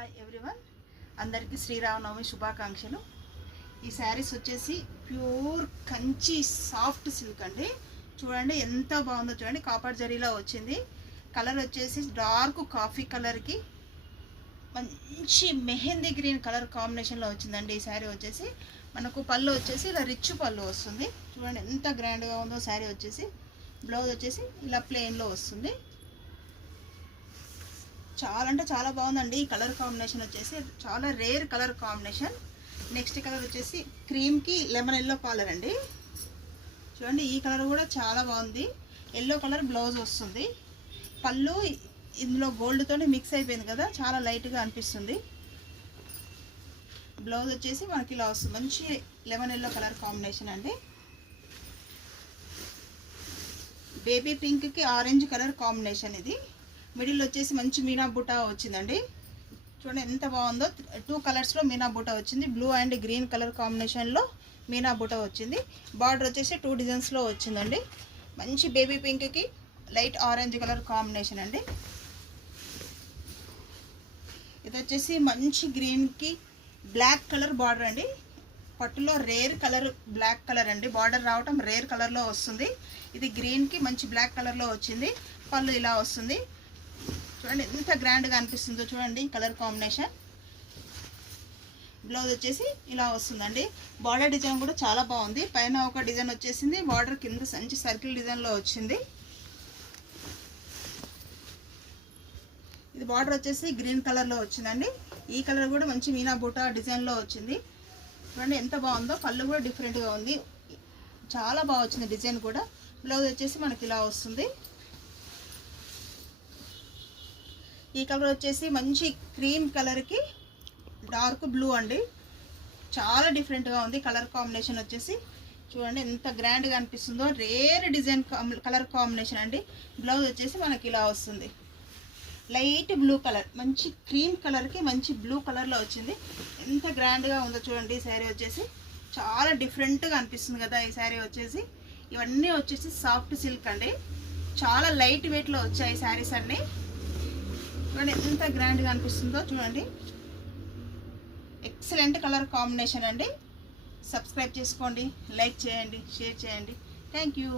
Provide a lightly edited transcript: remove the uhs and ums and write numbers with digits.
Hi everyone, అందరికీ శ్రీరామనవమి శుభాకాంక్షలు. ఈ శారీస్ వచ్చేసి ప్యూర్ కంచి సాఫ్ట్ సిల్క్ అండి. చూడండి ఎంత బాగుందో చూడండి. కాపర్ జరీలో వచ్చింది. కలర్ వచ్చేసి డార్క్ కాఫీ కలర్కి మంచి మెహందీ గ్రీన్ కలర్ కాంబినేషన్లో వచ్చిందండి. ఈ శారీ వచ్చేసి మనకు పళ్ళు వచ్చేసి ఇలా రిచ్ పళ్ళు వస్తుంది. చూడండి ఎంత గ్రాండ్గా ఉందో శారీ వచ్చేసి. బ్లౌజ్ వచ్చేసి ఇలా ప్లెయిన్లో వస్తుంది. చాలా అంటే చాలా బాగుందండి. ఈ కలర్ కాంబినేషన్ వచ్చేసి చాలా rare colour combination. Next colour వచ్చేసి క్రీమ్కి లెమన్ ఎల్లో కలర్ అండి. చూడండి ఈ కలర్ కూడా చాలా బాగుంది. ఎల్లో కలర్ బ్లౌజ్ వస్తుంది. పళ్ళు ఇందులో గోల్డ్తోనే మిక్స్ అయిపోయింది కదా, చాలా లైట్గా అనిపిస్తుంది. బ్లౌజ్ వచ్చేసి మనకి ఇలా వస్తుంది. మంచి లెమన్ ఎల్లో కలర్ కాంబినేషన్ అండి. బేబీ పింక్కి ఆరెంజ్ కలర్ కాంబినేషన్. ఇది మిడిల్ వచ్చేసి మంచి మీనా బుటా వచ్చిందండి. చూడండి ఎంత బాగుందో. 2 కలర్స్లో మీనా బుటా వచ్చింది. బ్లూ అండ్ గ్రీన్ కలర్ కాంబినేషన్లో మీనా బుటా వచ్చింది. బార్డర్ వచ్చేసి 2 డిజైన్స్లో వచ్చిందండి. మంచి బేబీ పింక్కి లైట్ ఆరెంజ్ కలర్ కాంబినేషన్ అండి. ఇది వచ్చేసి మంచి గ్రీన్కి బ్లాక్ కలర్ బార్డర్ అండి. పట్టులో రేర్ కలర్ బ్లాక్ కలర్ అండి. బార్డర్ రావటం రేర్ కలర్లో వస్తుంది. ఇది గ్రీన్కి మంచి బ్లాక్ కలర్లో వచ్చింది. పళ్ళు ఇలా వస్తుంది. చూడండి ఎంత గ్రాండ్గా అనిపిస్తుందో చూడండి కలర్ కాంబినేషన్. బ్లౌజ్ వచ్చేసి ఇలా వస్తుందండి. బార్డర్ డిజైన్ కూడా చాలా బాగుంది. పైన ఒక డిజైన్ వచ్చేసింది. బార్డర్ కింద మంచి సర్కిల్ డిజైన్లో వచ్చింది. ఇది బార్డర్ వచ్చేసి గ్రీన్ కలర్లో వచ్చిందండి. ఈ కలర్ కూడా మంచి మీనా బూటా డిజైన్లో వచ్చింది. చూడండి ఎంత బాగుందో. పళ్ళు కూడా డిఫరెంట్గా ఉంది. చాలా బాగా వచ్చింది డిజైన్ కూడా. బ్లౌజ్ వచ్చేసి మనకి ఇలా వస్తుంది. ఈ కలర్ వచ్చేసి మంచి క్రీమ్ కలర్కి డార్క్ బ్లూ అండి. చాలా డిఫరెంట్గా ఉంది కలర్ కాంబినేషన్ వచ్చేసి. చూడండి ఎంత గ్రాండ్గా అనిపిస్తుందో. రేర్ డిజైన్ కలర్ కాంబినేషన్ అండి. బ్లౌజ్ వచ్చేసి మనకి ఇలా వస్తుంది. లైట్ బ్లూ కలర్, మంచి క్రీమ్ కలర్కి మంచి బ్లూ కలర్లో వచ్చింది. ఎంత గ్రాండ్గా ఉందో చూడండి. ఈ శారీ వచ్చేసి చాలా డిఫరెంట్గా అనిపిస్తుంది కదా ఈ శారీ వచ్చేసి. ఇవన్నీ వచ్చేసి సాఫ్ట్ సిల్క్ అండి. చాలా లైట్ వెయిట్లో వచ్చాయి శారీస్ అన్నీ. చూడండి ఎంత గ్రాండ్గా అనిపిస్తుందో చూడండి. ఎక్సలెంట్ కలర్ కాంబినేషన్ అండి. సబ్స్క్రైబ్ చేసుకోండి, లైక్ చేయండి, షేర్ చేయండి. Thank you.